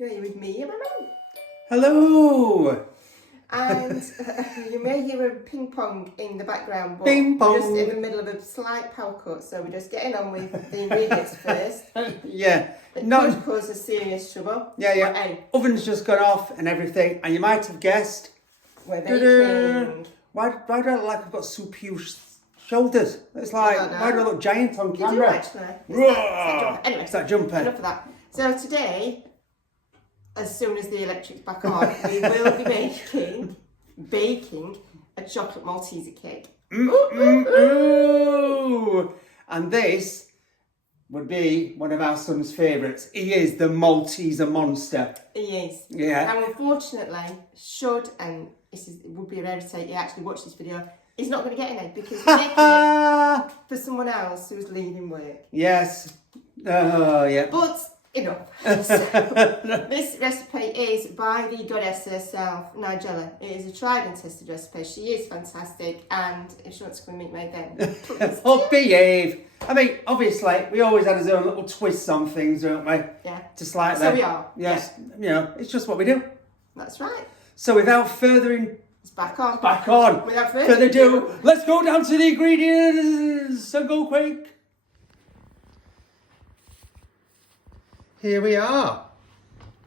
You're here with me and my mum. Hello! And you may hear a ping pong in the background, but Ping pong. we're just in the middle of a slight power cut, so we're just getting on with the ingredients first. Yeah. It Not, could cause a serious trouble. yeah. But, hey, Oven's just gone off and everything, and you might have guessed. we're Ta-da. baking. Why do I look like I've got superhuge shoulders? It's like, why do I look giant on You do camera? actually. Anyway, It's that jumper. enough of that. So today, as soon as the electric's back on, we will be baking a chocolate Malteser cake. Ooh. And this would be one of our son's favourites. He is the Malteser monster. He is. Yeah. Now, unfortunately, it would be a rarity, he actually watched this video, he's not going to get any because we're making it for someone else who's leaving work. Yes. Oh, yeah. But, enough. So, this recipe is by the goddess herself, Nigella. It is a tried and tested recipe. She is fantastic, and if she wants to come and meet me, then please. Oh, behave. I mean, obviously, we always had our own little twists on things, don't we? Yeah. Just like So that. we are. Yes. Yeah. You know, it's just what we do. That's right. So without further It's back on. Without further ado, let's go down to the ingredients and go quick. Here we are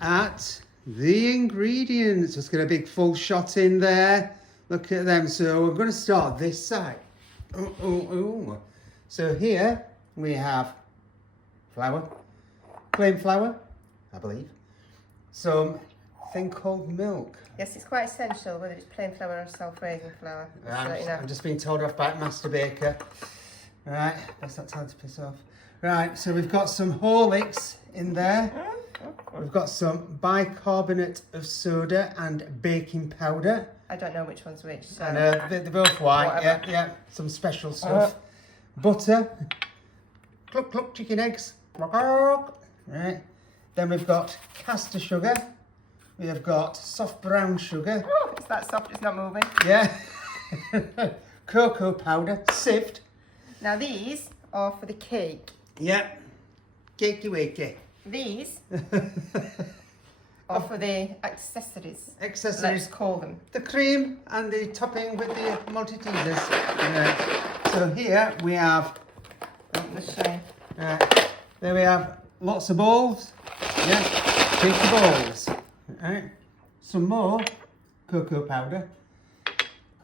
at the ingredients. Let's get a big full shot in there. Look at them. So we're going to start this side. Ooh. So here we have flour, plain flour, I believe. Some thing called milk. Yes, it's quite essential whether it's plain flour or self-raising flour. I'm just being told off by Master Baker. Right, that's not time to piss off. Right, so we've got some horlicks in there. We've got some bicarbonate of soda and baking powder. I don't know which one's which. So And they're both white, whatever. yeah. Some special stuff. Butter. Cluck, cluck, chicken eggs. Right. Then we've got caster sugar. We have got soft brown sugar. Oh, it's that soft, it's not moving. Yeah. Cocoa powder, sieved. Now these are for the cake. Yeah. Cakey wakey. These are for the accessories. Accessories. Let's call them. The cream and the topping with the Maltesers. Yeah. So here we have, Let's show you. there we have lots of balls. Yeah. Take the balls. Right. Some more cocoa powder.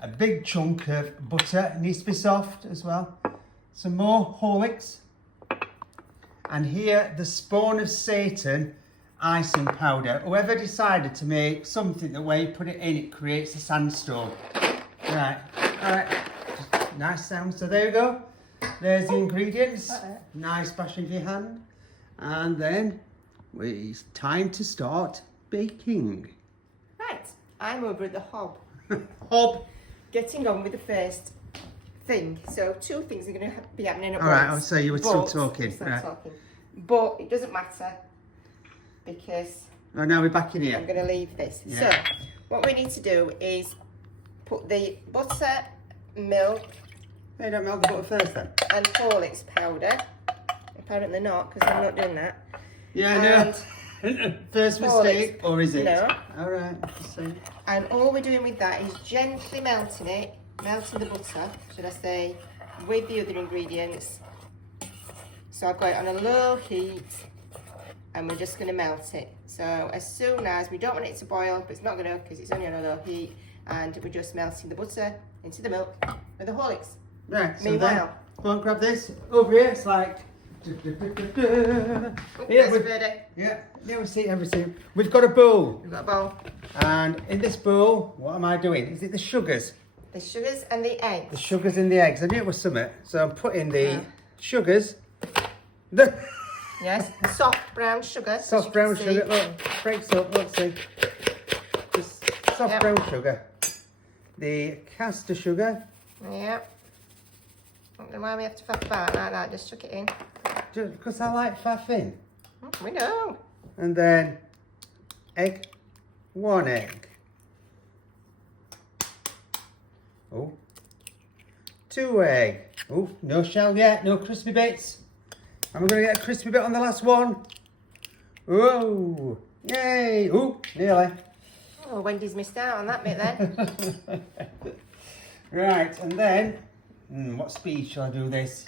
A big chunk of butter. It needs to be soft as well. Some more horlicks. And here, the spawn of Satan icing powder. Whoever decided to make something the way you put it in, it creates a sandstorm. Right, all right. Nice sound. So there you go. There's the ingredients. Nice bash into your hand. And then it's time to start baking. Right, I'm over at the hob. Hob. Getting on with the first thing. So two things are going to be happening at All once. right, I'll say you were still talking. Right. But it doesn't matter because Oh, now we're back in here. I'm going to leave this. Yeah. So what we need to do is put the butter, milk Hey, don't melt the butter first then. and horlicks powder. Apparently not, because I'm not doing that. Yeah, no. First mistake, or is it? No. All right, let's see. And all we're doing with that is gently melting the butter, should I say, with the other ingredients. So I've got it on a low heat and we're just going to melt it. So as soon as, we don't want it to boil, but it's not going to because it's only on a low heat, and we're just melting the butter into the milk with the horlicks. Right, so Meanwhile, then, go on, grab this. Over here, it's like... there's ready. Yeah, we see everything. We've got a bowl. We've got a bowl. And in this bowl, what am I doing? Is it the sugars? The sugars and the eggs. The sugars and the eggs. I knew it was something. So I'm putting the sugars. Yes, soft brown sugar. Soft brown sugar. Look, breaks up. Let's see. Just soft brown sugar. The caster sugar. Yeah. Don't know why we have to faff about like that. Just chuck it in. Just because I like faffing. We know. And then egg. One egg. Oh. 2 egg. Oh, no shell yet. No crispy bits. And we're going to get a crispy bit on the last one. Whoa. Yay! Ooh, nearly. Oh, Wendy's missed out on that bit then. Right, and then, what speed shall I do this?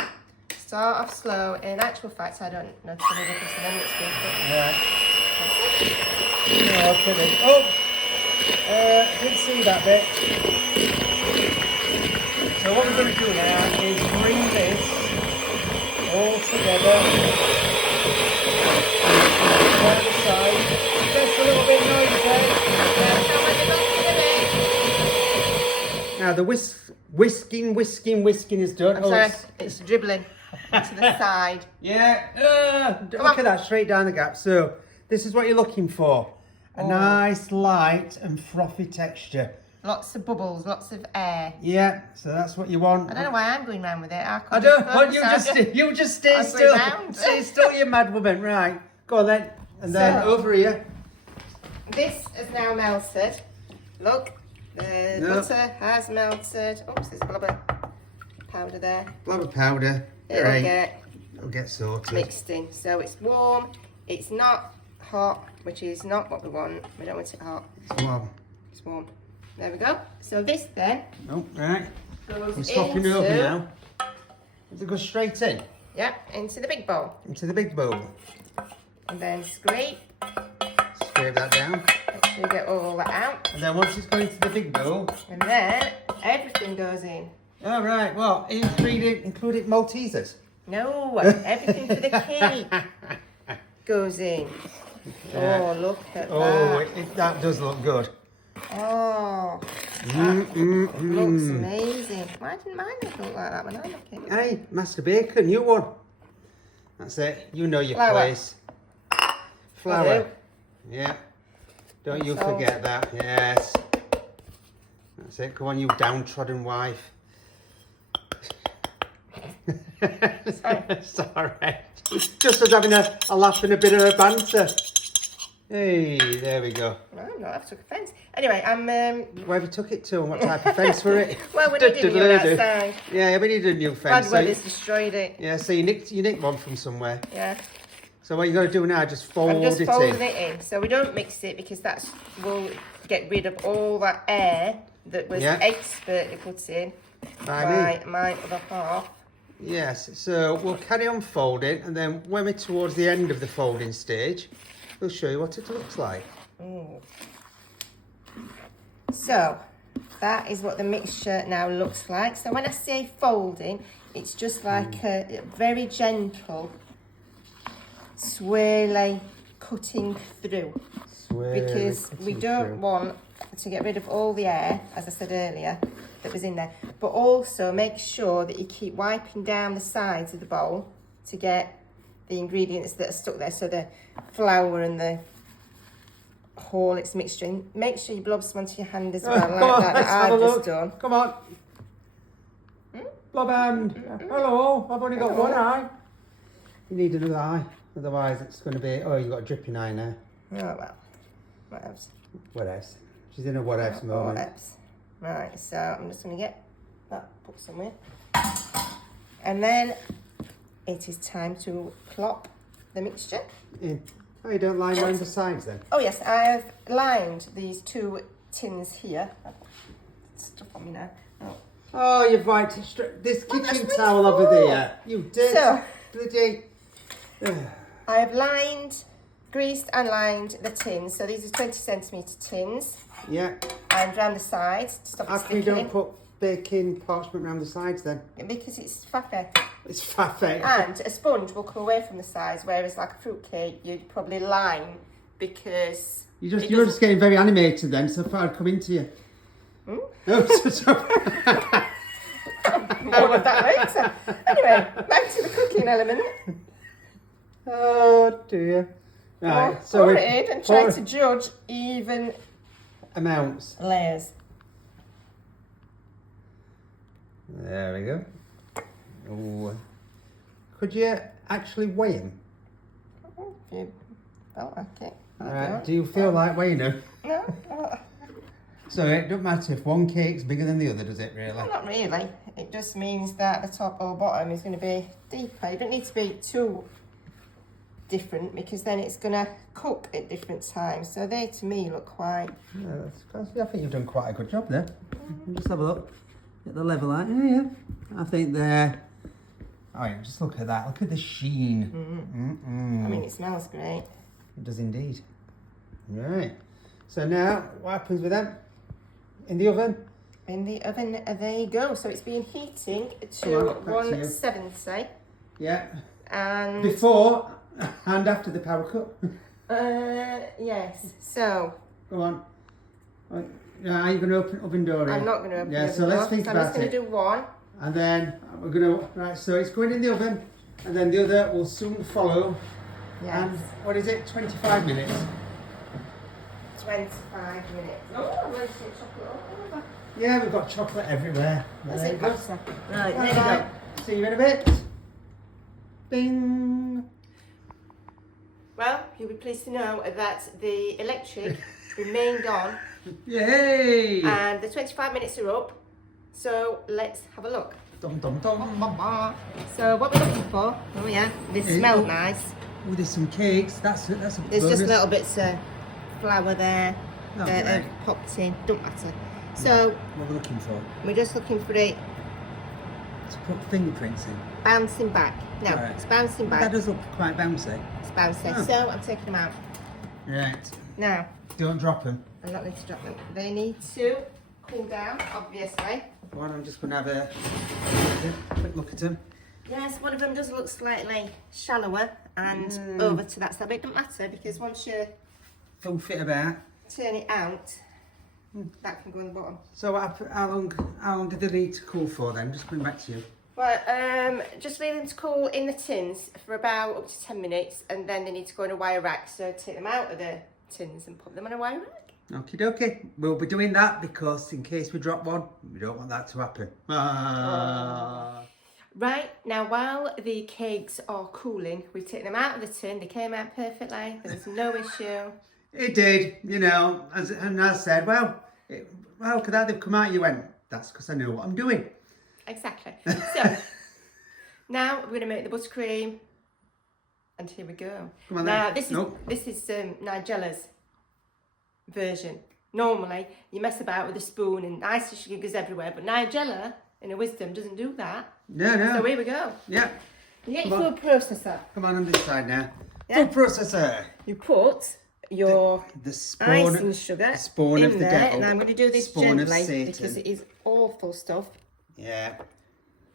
Start off slow. In actual fact, I don't know the difference in any speed. Right. Oh, okay. Oh! Didn't see that bit. So what we're going to do now is bring this all together. On the side. Just a little bit noisy. Now the whisking is done. I'm sorry, it's dribbling to the side. Yeah. Look at that, straight down the gap. So this is what you're looking for. A nice, light and frothy texture. Lots of bubbles, lots of air. Yeah, so that's what you want. I don't know why I'm going round with it. I don't want you just stay still. Stay still, you mad woman. Right, go on then. And then over here. This is now melted. Look, the butter has melted. Oops, there's a blubber powder there. Blubber powder. It'll get sorted. Mixed in. So it's warm. It's not hot, which is not what we want. We don't want it hot. It's warm. It's warm. There we go. So this then. Oh, right. Goes I'm swapping over now. Does it go straight in? Yep, into the big bowl. Into the big bowl. And then scrape. Scrape that down. Make sure you get all that out. And then once it's gone into the big bowl. And then everything goes in. All right. Well, including Maltesers. No, everything for the cake goes in. Oh, look at that. That does look good. Oh, looks amazing. Why didn't mine look like that when I look at it? Hey, Master Bacon, you won. That's it. You know your place. Flour. Yeah. Don't you forget that. Yes. That's it. Come on, you downtrodden wife. Sorry. Just as having a laugh and a bit of a banter. Hey, there we go. No, I'm not. I've took offence. Anyway, I'm... Where have you took it to and what type of fence for it? Well, we needed a new outside. Yeah, we needed a new fence. Bad weather's destroyed it. Yeah, so you nicked one from somewhere. Yeah. So what you got to do now, just fold I'm just it folding in. it in. So we don't mix it because that will get rid of all that air that was expertly put in by my other half. Yes, so we'll carry on folding, and then when we're towards the end of the folding stage, we'll show you what it looks like. So that is what the mixture now looks like. So when I say folding, it's just like a very gentle swirly cutting through, because we don't want to get rid of all the air, as I said earlier, that was in there, but also make sure that you keep wiping down the sides of the bowl to get the ingredients that are stuck there, so the flour and the horlicks mixture. And make sure you blob some onto your hand as well, like that I've just done. Come on. Blob hand. Hello, I've only got one eye. You need another eye, otherwise it's going to be, oh, you've got a dripping eye now. Oh, well, what else? What else? She's in a what else moment. What else? Right, so I'm just going to get that put somewhere. And then it is time to plop the mixture in. Oh, you don't line around the sides then? Oh yes, I have lined these two tins here. Stuff on me now. Oh, you've wiped this kitchen towel over there. You did. So, bloody. I have greased and lined the tins. So these are 20 centimetre tins. Yeah. And round the sides to stop it sticking. How come you don't put baking parchment around the sides then? Because it's faffy. It's faffy. And a sponge will come away from the sides, whereas like a fruit cake, you'd probably line because... You're just getting very animated then, so far I'd come into you. Oh, so. More of that later. Anyway, back to the cooking element. Oh dear. Right, so pour it in and try to judge even amounts. Layers. There we go. Oh, could you actually weigh them? If you felt like it. Right. Do you feel like weighing them? No. So it doesn't matter if one cake's bigger than the other, does it really? Well, not really. It just means that the top or bottom is going to be deeper. You don't need to be too different because then it's going to cook at different times. So they to me look quite... Yeah, I think you've done quite a good job there. Just have a look at the level out. Yeah. I think they're... Oh yeah, just look at that. Look at the sheen. I mean, it smells great. It does indeed. Right. So now, what happens with them? In the oven? In the oven, there you go. So it's been heating to Come on, back to you. 170. Yeah. And... Before and after the power cut. yes. So... Go on. Are you going to open oven door here? I'm not going to open the oven so let's door, think so about I'm just going to do one. And then we're going to... Right, so it's going in the oven. And then the other will soon follow. Yes. And what is it? 25 minutes. 25 minutes. Oh, I'm going to see chocolate all over. Yeah, we've got chocolate everywhere. That's There it, you go. Malteser. Right, there you Right. go. See you in a bit. Bing. Well, you'll be pleased to know that the electric remained on Yay! and the 25 minutes are up. So let's have a look. Dum dum dum. So what we're looking for, oh yeah, this smelled nice. Oh, there's some cakes. That's a There's bonus. just little bits of flour there Oh, that great. have popped in, don't matter. So What we're looking for. we're just looking for it To put fingerprints in. bouncing back. No, Right. it's bouncing That back. does look quite bouncy. It's bouncing. Oh. So I'm taking them out. Right. Now, Don't drop them. I'm not going to drop them. They need to cool down, obviously. One, I'm just going to have a quick look at them. Yes, one of them does look slightly shallower and over to that side, but it doesn't matter because once you Full fit about. turn it out, that can go on the bottom. So how long did they need to cool for then? Just coming back to you. Well, just leave them to cool in the tins for about up to 10 minutes and then they need to go in a wire rack. So take them out of the tins and put them on a wire rack. Okie dokie. We'll be doing that because in case we drop one, we don't want that to happen. Right, now while the cakes are cooling, we take them out of the tin. They came out perfectly. There was no issue. It did, you know, and I said, well, could that have come out? You went, that's because I know what I'm doing. Exactly. So, now we're going to make the buttercream. And here we go. Come on now, then. this is Nigella's version. Normally, you mess about with a spoon and icing sugar goes everywhere. But Nigella, in her wisdom, doesn't do that. No. So here we go. Yeah. You get your food processor. Come on this side now. Yeah. Food processor. You put your The spawn, icing sugar spawn in of the there. devil. And I'm going to do this Spawn of gently Satan. because it is awful stuff. Yeah.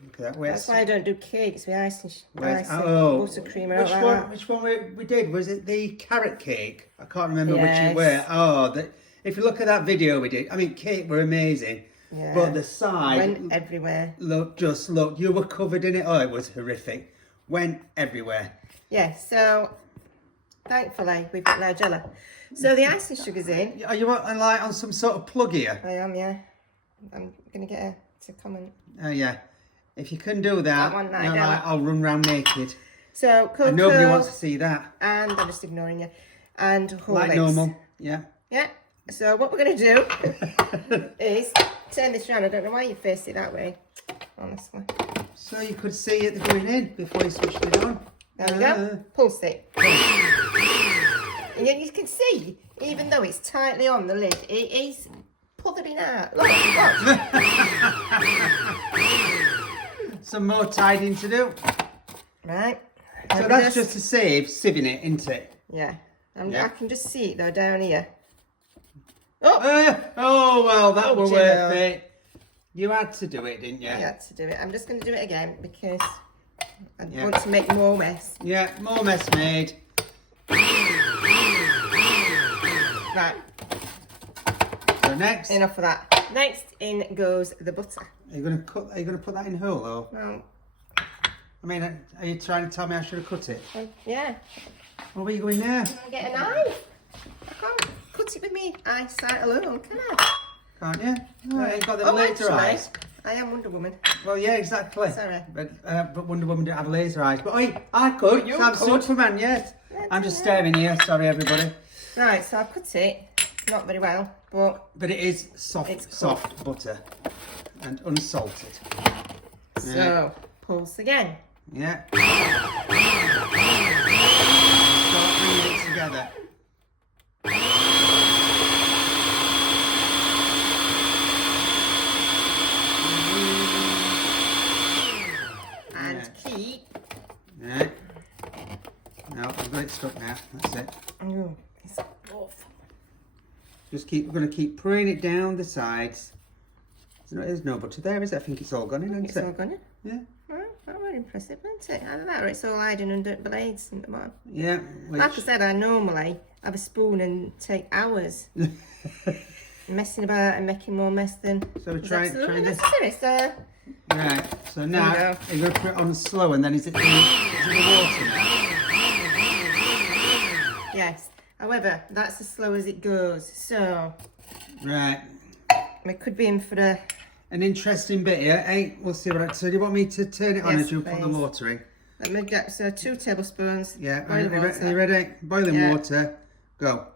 Look at that. That's why I don't do cakes with icing, buttercream or which like one? that. Which one we did? Was it the carrot cake? I can't remember which Yes. it were. Oh, if you look at that video we did, I mean, cake were amazing, Yeah. but the side Went everywhere. look. You were covered in it. Oh, it was horrific. Went everywhere. Yeah, so thankfully we've got Nigella. So the icing sugar's in. Are you on some sort of plug here? I am, yeah. I'm going to get her to comment. Oh yeah. If you can do that, one, you know, Nigella. I'll run round naked. So cocoa. And nobody wants to see that. And I'm just ignoring you. And horlicks. Like normal. Yeah. Yeah. So what we're going to do is turn this around. I don't know why you faced it that way, honestly. So you could see it going in before you switched it on. There we go. Pulse it. And you can see, even though it's tightly on the lid, it is puthering out. Look. Some more tidying to do. Right. So that's just to save sieving it, isn't it? Yeah. Yeah. I can just see it though down here. Oh well, that Oh, was dear. worth it. You had to do it, didn't you? I had to do it. I'm just going to do it again because I Yeah. want to make more mess. Yeah, more mess made. Right. So next, Enough of that. Next in goes the butter. are you gonna put that in whole or? Well, I mean, are you trying to tell me I should have cut it? yeah. Well, where are you going there? I get a knife. I can't cut it with me eyesight alone, can I? Can't you? No, you've got the Oh, laser actually, eyes. I am Wonder Woman. Well, yeah, exactly. Sorry. But Wonder Woman didn't have laser eyes. But I could. You I'm could. Superman, yes. I'm just staring here. Sorry, everybody. Right, so I've cut it. Not very well, but But it is soft, It's soft butter and unsalted. so pulse again. Yeah. there. And keep. Right. No, I've got it stuck now. That's it. Oh, it's awful. We're going to keep pouring it down the sides. There's no butter there, is it? I think it's all gone in, isn't it? It's all gone in. Yeah. Right, that's very impressive, isn't it? I don't know, it's all hiding under blades and the bottom. Yeah. Like I said, I normally have a spoon and take hours messing about and making more mess than So we're trying this. necessary. So Right. So now you're going to put it on slow, and then is it the water now? yes. However, that's as slow as it goes. So Right. we could be in for An interesting bit here, eh? We'll see what. So do you want me to turn it on Yes, as you put the please. water in? let me get 2 tablespoons. Yeah. boiling Are water. you ready? Boiling Yeah. water. Go.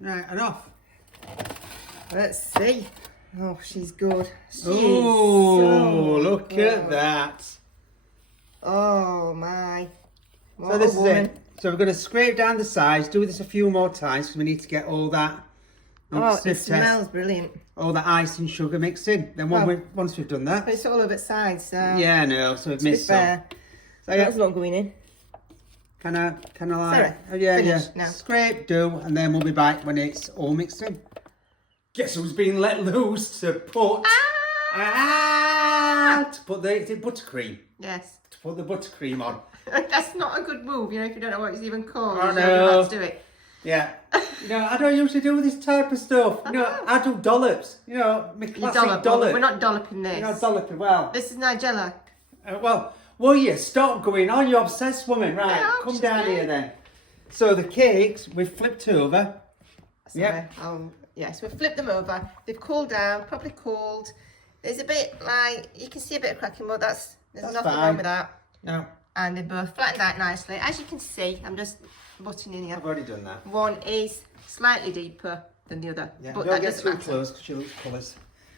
Right, enough. Let's see. Oh, she's good. She Oh, is so look good. at that. Oh my. What So this a is woman. it. So we're going to scrape down the sides, do this a few more times because we need to get all that Oh, it sniff smells test, brilliant. all the ice and sugar mixed in. Then once we've done that, But it's all over its sides, so yeah, no, so we've to be missed some. fair, So yeah, that's not going in. can I like? Sarah, Oh, yeah, finish yeah. now. Scrape, do, and then we'll be back when it's all mixed in. Guess who's been let loose to put to put the buttercream. Yes. To put the buttercream on. That's not a good move, you know, if you don't know what it's even called. I you don't know how know. to do it. Yeah. You know, I don't usually do this type of stuff. You know, I do dollops. You know, my You classic dollop. dollop. We're not dolloping this. You're not dolloping, well. This is Nigella. Will you stop going on, you obsessed woman. Right, No, come she's down fine. here then. So the cakes, we've flipped over. Sorry. Yep. Yes, we've flipped them over. They've cooled down, probably cooled. There's a bit like, you can see a bit of cracking, but there's That's nothing fine. wrong with that. No, And they both flattened out nicely. As you can see, I'm just butting in here. I've already done that. One is slightly deeper than the other. Yeah, but don't that get doesn't too matter. close because she looks colours.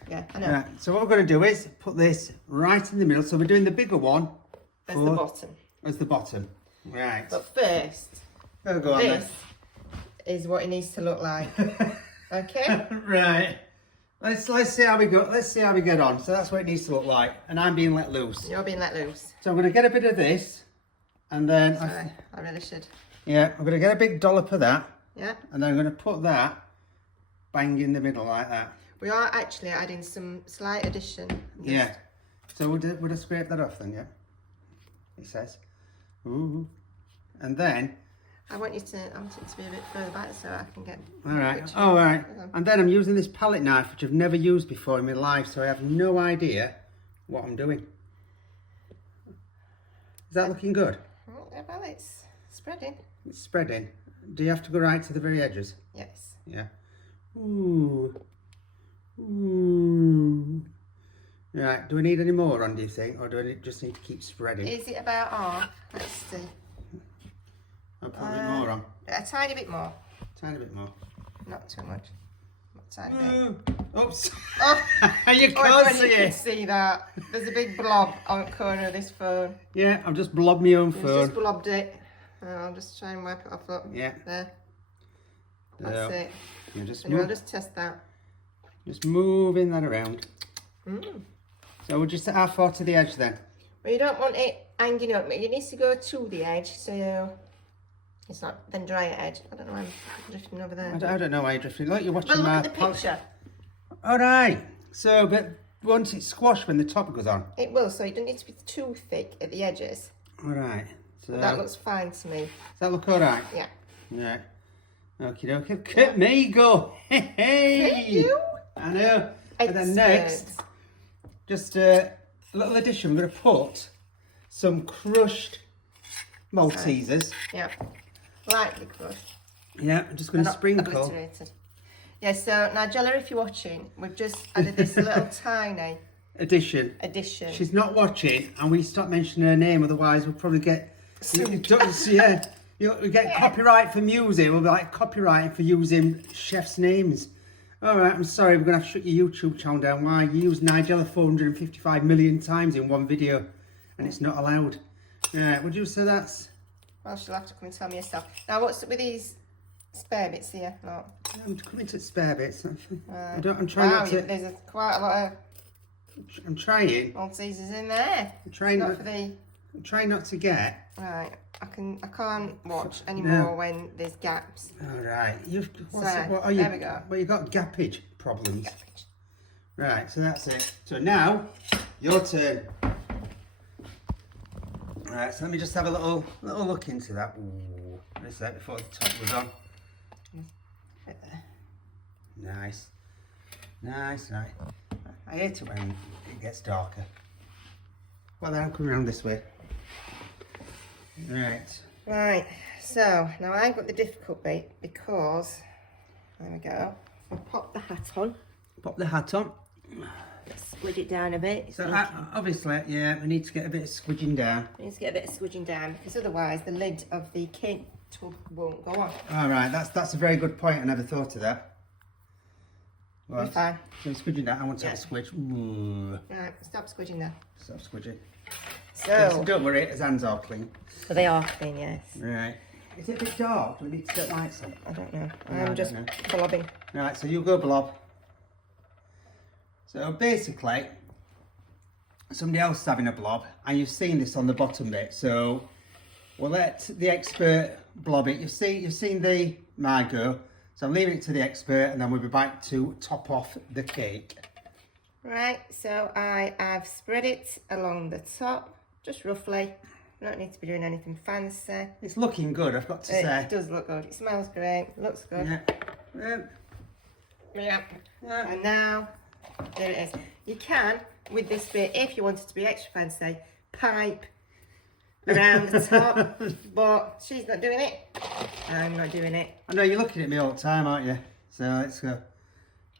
Yeah, I know. Right, so what we're going to do is put this right in the middle. So we're doing the bigger one As the bottom. as the bottom. Right. But first, Oh, go on this is what it needs to look like. Okay? then. Right. Let's see how we go. Let's see how we get on. So that's what it needs to look like. And I'm being let loose. You're being let loose. So I'm going to get a bit of this, and then Sorry, I really should. I'm going to get a big dollop of that, Yeah? and then I'm going to put that bang in the middle like that. We are actually adding some slight addition. Yeah. So we'll scrape that off then, yeah. It says. Ooh. And then. I want it to be a bit further back so I can get. All right. picture. All right. And then I'm using this palette knife, which I've never used before in my life, so I have no idea what I'm doing. Is that looking good? Oh, yeah, well, it's spreading. It's spreading. Do you have to go right to the very edges? Yes. Yeah. Ooh. Ooh. Right. Do we need any more on, do you think? Or do I just need to keep spreading? Is it about half? Let's see. I'll put a bit more on. A tiny bit more. Tiny bit more. Not too much. Not a tiny bit. Oops. Oh, You oh, can't everybody see can it. see that. There's a big blob on the corner of this phone. Yeah, I've just blobbed my own It's phone. just blobbed it. I'll just try and wipe it off. Look. Yeah. There. That's There. it. You just Anyway, I'll move, just test that. just moving that around. So we're just how far to the edge then? Well, you don't want it hanging up. It needs to go to the edge, so it's not then dry at edge. I don't know why I'm drifting over there. I don't know why you're drifting. Look, you're watching But look my at the picture. All right. So, but once it's squashed when the top goes on. It will, so it doesn't need to be too thick at the edges. All right. So That looks fine to me. does that look all right? Yeah. Yeah. Okie dokie. Look at me go. Hey, hey. You? I know. And then next, just a little addition. We're going to put some crushed Maltesers. Yeah. Lightly crushed. Yeah, I'm just going to Not sprinkle. obliterated. Yeah, so Nigella, if you're watching, we've just added this little tiny Addition. addition. She's not watching, and we stop mentioning her name, otherwise we'll probably get Yeah. We get copyright for using. We'll be like copyright for using chefs' names. All right, I'm sorry. We're gonna have to shut your YouTube channel down. Why? You used Nigella 455 million times in one video, and it's not allowed. Right, would you say that's? Well, she'll have to come and tell me herself. Now, what's up with these spare bits here? No. I'm coming to spare bits. I'm trying wow, not to. There's quite a lot of. I'm trying. Maltesers in there. I'm trying not not. for the. I'm trying not to get. Right, I can't watch anymore when there's gaps. All right, There we go. Well, you got gappage problems. Gappage. Right, so that's it. So now, your turn. Right, so let me just have a little look into that. Ooh, this that before the top was on. Right there. Nice. I hate it when it gets darker. Well, then I'm coming around this way. Right, so now I've got the difficult bit because, there we go, I'll pop the hat on. Pop the hat on. Squidge it down a bit. So obviously, yeah, we need to get a bit of squidging down. We need to get a bit of squidging down because otherwise the lid of the cake tub won't go on. All right, that's a very good point. I never thought of that. Well, fine. So squidging down, I want to have a squidge. Ooh. Right, stop squidging now. Stop squidging. So don't worry, his hands are clean. So they are clean, yes. Right. Is it a bit dark? Do we need to get lights on? I don't know. I'm just blobbing. Right, so you go blob. So basically, somebody else is having a blob, and you've seen this on the bottom bit. So we'll let the expert blob it. You've seen my go. So I'm leaving it to the expert, and then we'll be back to top off the cake. Right, so I have spread it along the top, just roughly. I don't need to be doing anything fancy. It's looking good, I've got to say. It does look good. It smells great. Looks good. Yeah. And now, there it is. You can, with this bit, if you wanted to be extra fancy, pipe around the top, but she's not doing it. I'm not doing it. I know you're looking at me all the time, aren't you? So let's go.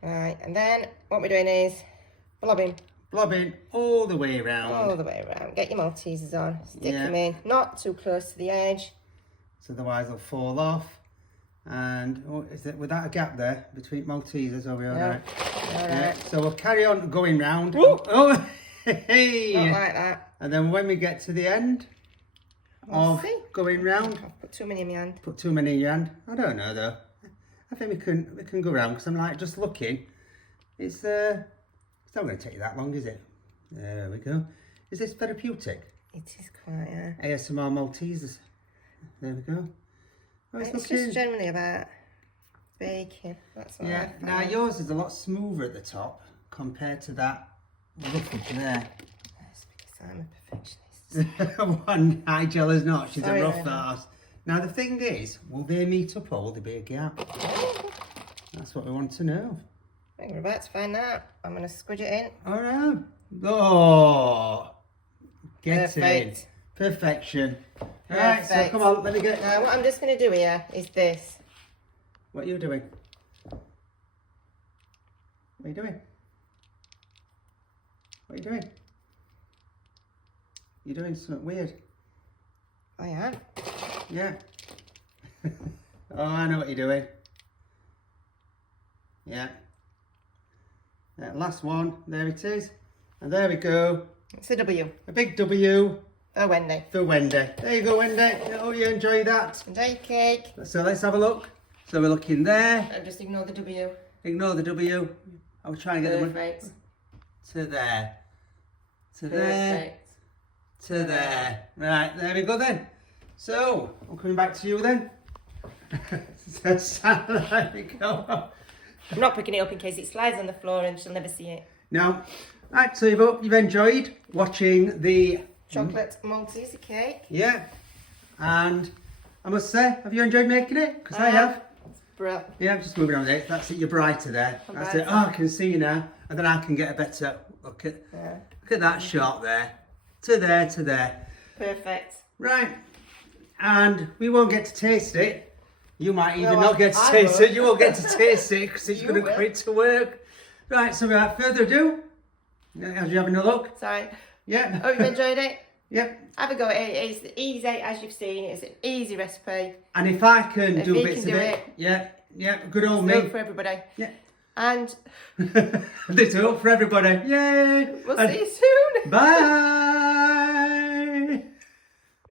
Right, and then what we're doing is blobbing. Blobbing all the way around. All the way around. Get your Maltesers on. Stick them in. Not too close to the edge. So otherwise they'll fall off. And is it without a gap there between Maltesers? Are we all right? All right. Yeah. So we'll carry on going round. Woo! Oh, hey! Not like that. And then when we get to the end of going round, I've put too many in my hand. Put too many in your hand. I don't know though. I think we can go round because I'm like just looking. It's not going to take you that long, is it? There we go. Is this therapeutic? It is quite, yeah. ASMR Maltesers. There we go. Oh, it's just generally about baking. That's all. Yeah. Now yours is a lot smoother at the top compared to that roughage there. That's because I'm a perfectionist. One Nigella's not. She's Sorry, a rough ass. Now the thing is, will they meet up or will there be a gap? That's what we want to know. I think we're about to find out. I'm going to squidge it in. All right. Oh, get Perfect. in. Perfection. Perfect. Right, so come on, let me get... Now, what I'm just going to do here is this. What are you doing? What are you doing? What are you doing? You're doing something weird. I am. Yeah. Oh, I know what you're doing. Yeah. Last one. There it is. And there we go. It's a W. A big W. For Wendy. For Wendy. There you go, Wendy. Oh, you enjoy that. Enjoy your cake. So let's have a look. So we're looking there. And just ignore the W. Ignore the W. I was trying to get Perfect. to there. To Perfect. there. To there. Right, there we go then. So, I'm coming back to you then. So, there we go. I'm not picking it up in case it slides on the floor and she'll never see it. No. Right, so you've enjoyed watching the Chocolate Malteser cake. Yeah. And I must say, have you enjoyed making it? Because I have. Bro. Yeah, I'm just moving on it. That's it, you're brighter there. I'm That's brighter. it. Oh, I can see you now. And then I can get a better look at that shot there. To there, to there. Perfect. Right. And we won't get to taste it. You might even No, not get to I taste will. it. You won't get to taste it because it's You going to will. quit to work. Right, so without further ado, are you having a look? Sorry. Yeah. Hope you've enjoyed it. Yep. Have a go at it. It's easy, as you've seen. It's an easy recipe. And if I can If do he bits can of do it, yeah, good old It's me. good for everybody. Yeah. And This is up for everybody. Yay! we'll And see you soon. bye.